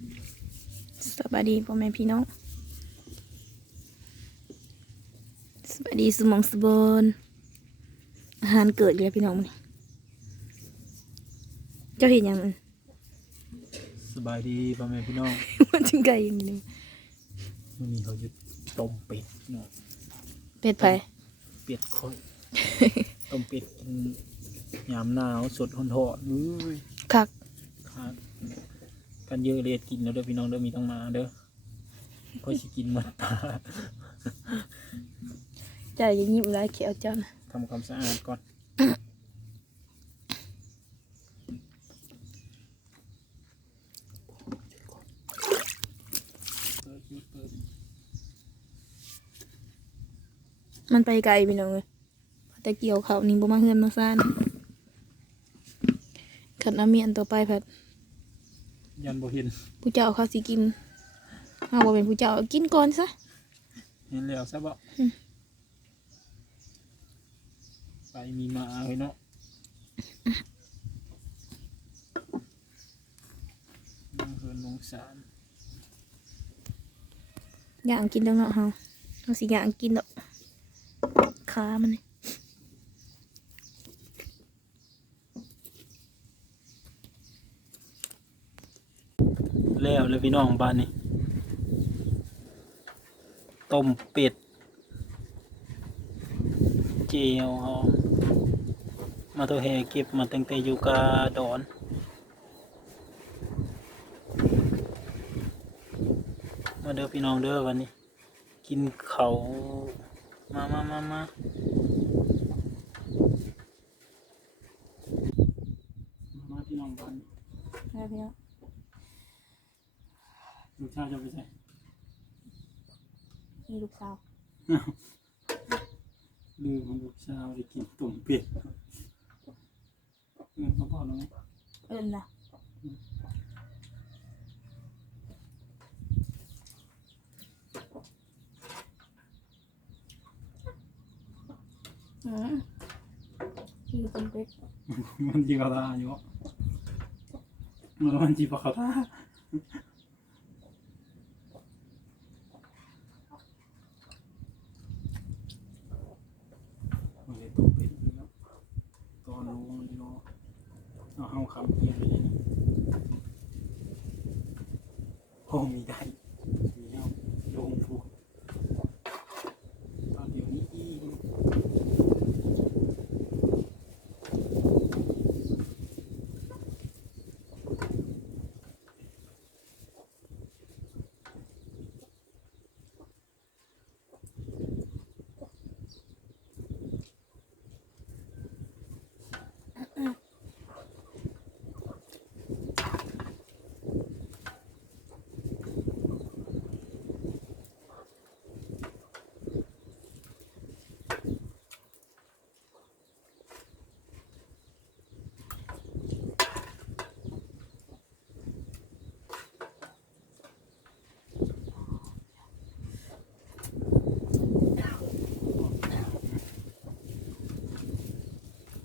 สวัสดีพ่อแม่พี่น้องสวัสดีสมองสบอนอาหารเกิดเลยพี่น้องมันเจ้าเห็นยังมัน สบายดีพ่อแม่พี่น้อง มันจึงไก่อย่างนี้ วันนี้เขาจะต้มเป็ดเนาะ เป็ดไผ่ เป็ดค่อย ต้มเป็ดกินยามหนาวสดหอนๆอุ้ย คัก ขาดกันเยอะเลยกินแล้วเด้อพี่น้องเด้อมีต้องมาเด้อค่อยสิกินหมดตา ใจอยังยิ้มไรเขียวเจ้านะ ทำความสะอาดก่อนเปิด มันไปไกลพี่น้องเลยแต่เกี่ยวเขานี่บ่มาเฮือนมาซ่านขันเอาเมียนต่อไปผัด ยันบ่เห็น ผู้เจ้าเขาสิกินเอาบ่เป็นผู้เจ้าเอากินก่อนซะ เห็นแล้วซะบ่ อืม ไปมีมาเลยเนาะน้องเฮินน้องสาร ย่างกินดังเนาะเฮาสิย่างกินดอกขามันนี่ แล้วเลยพี่น้องบ้านนี้ต้มเป็ดเจียวเอามาตัวแห่เก็บมาตั้งแต่อยู่กาดอนมาเด้อพี่น้องเด้อวันนี้ กินเขาวมาพี่น้องบ้านนี้ แล้วพี่น้อง ลูกชายจะไปใส่ นี่ลูกสาว ลืมลูกชายได้กินต้มเป็ดเขาบอกแล้วไหม เอิ้นนะนี่เป็นเป็ด มันจีบเขาท่าอยู่มันจีบเขาท่ามันเลยต้มเป็ดนี่แล้วตอนลงเลยเนาะเอาห้าคำเกียร์ไปเลยนี่โอ้มีได้มีแล้วลงพูดตอนเดี๋ยวนี้อี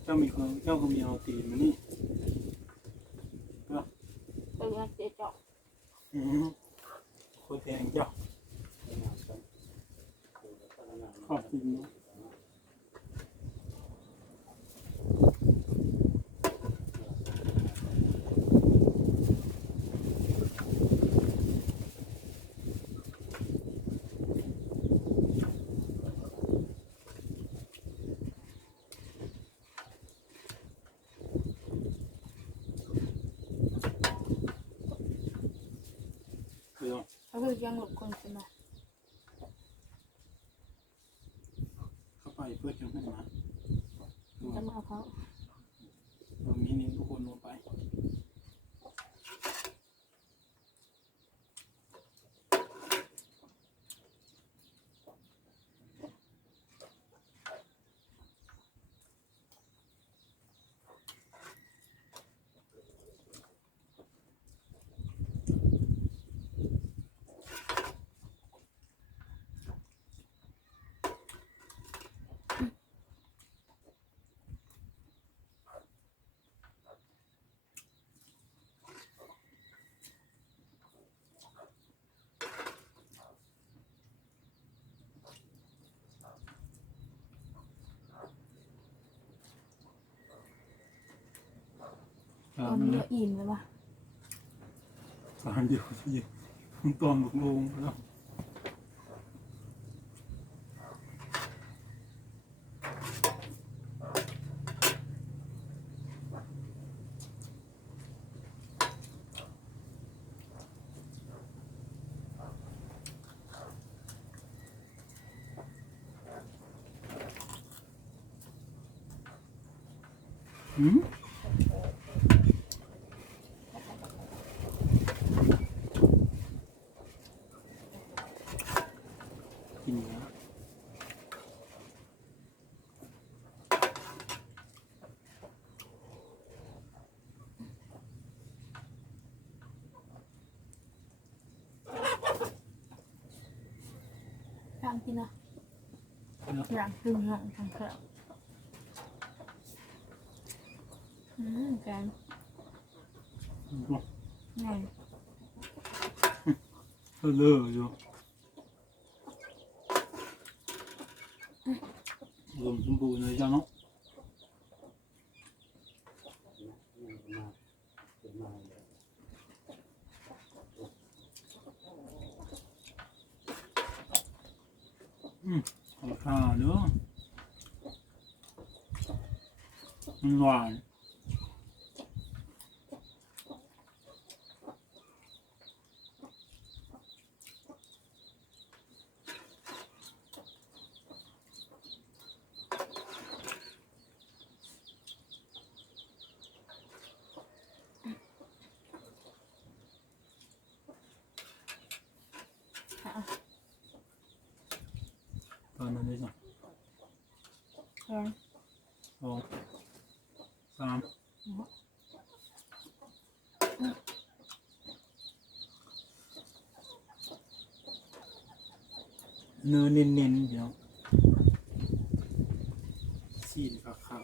เจ้ามีคนเจ้าก็มีเอาตีนมานี่ก็ เอิ้นเจ๊เจาะ โคตรแพงเจ้าขอบคุณเนาะเดี๋ยว เขาคือยังหลบคนขึ้นมา เข้าไปเพื่อจะให้มา จะมาเอาเขา เรามีนี่ทุกคนลงไป มันเยอะอิ่มเลยว่ะ สามเดียวที่มึงตอมบุกลงแล้วอืมกินแล้ว ร่างที่นะ เนาะ ร่างตึงร่างทางเครื่องแกงไง เลอะอยู่รวมสมบูรณ์เลยจ้าเนาะขอข้าวเนาะมันหวานตอนนั้นได้จ้ะ แกง สองสามเนื้อเน้นๆเดี๋ยวซีนข้าว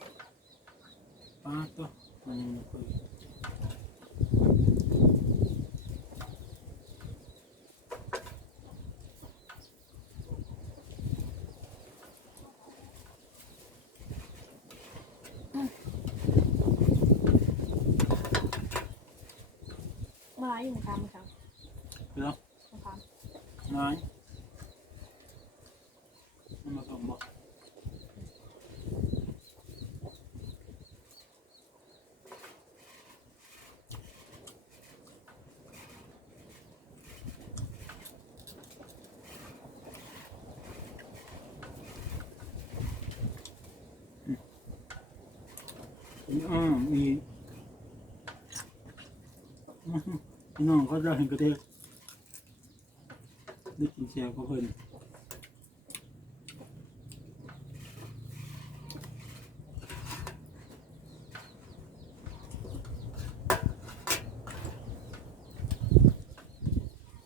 ป้าตัวมันยังไม่เคย มาลายอยู่ในคำมั้ง เดี๋ยว ในคำ นายมันมาตรงบอกมีพี่น้องเขาจะเห็นกระเทศได้กินแชร์ก็เพิ่น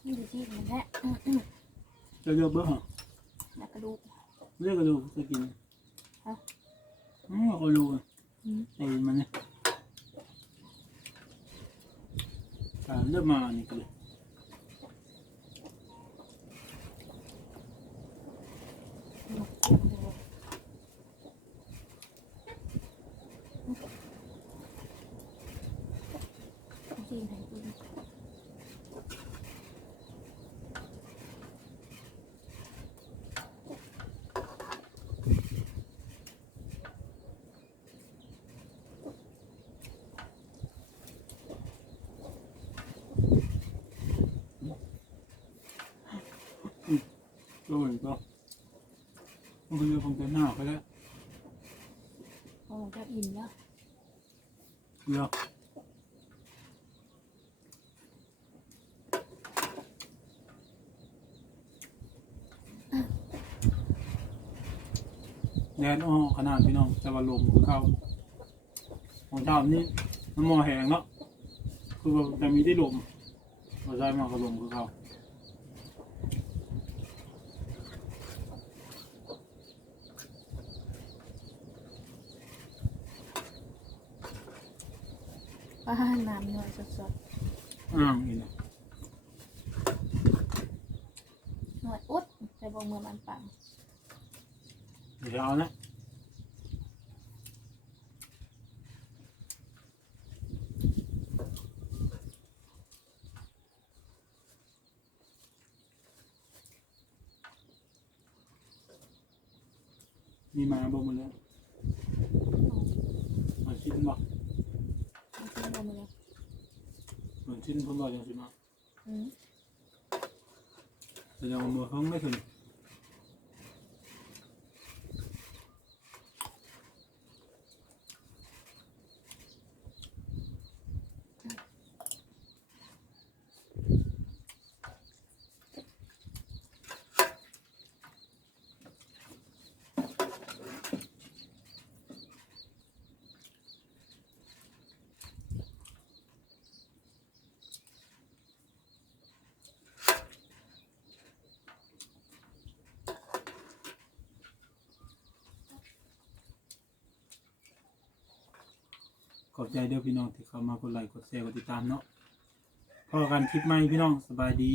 นี่ดูที่มันแท้ จะเลือกเบอร์เหรอ แล้วกระดูก เลือกกระดูกจะกิน ฮะ กระดูกไอ้มันเนี่ยเลือกมานี่ก็เลยที่ไหนกินก็เหมือนก็มันคือคงจะหน้าไปแล้ว โอ้จะอิ่มแล้ว เลือกแดดอ้อขนาดพี่น้องแต่ว่าลมคือเข้าของเช้านี้มันมอแหงเนาะคือว่าจะมีได้ลมมาใช้มากกับลมคือเข้า ป้าน้ำหน่อยสด อีกนะ ๆหน่อยอุดใส่บะเมือมันปัง เดี๋ยวเอานะ มีมาบ่หมดแล้วมาชิ้นบ่ มันกินบ่มาแล้ว เหมือนชิ้นเพิ่นบ่จังสิมา อืม แสดงว่ามือเฮิงได้ถึงขอบใจเด้อพี่น้องที่เข้ามากดไลค์กดแชร์กดติดตามเนาะพอกันคลิปใหม่พี่น้องสบายดี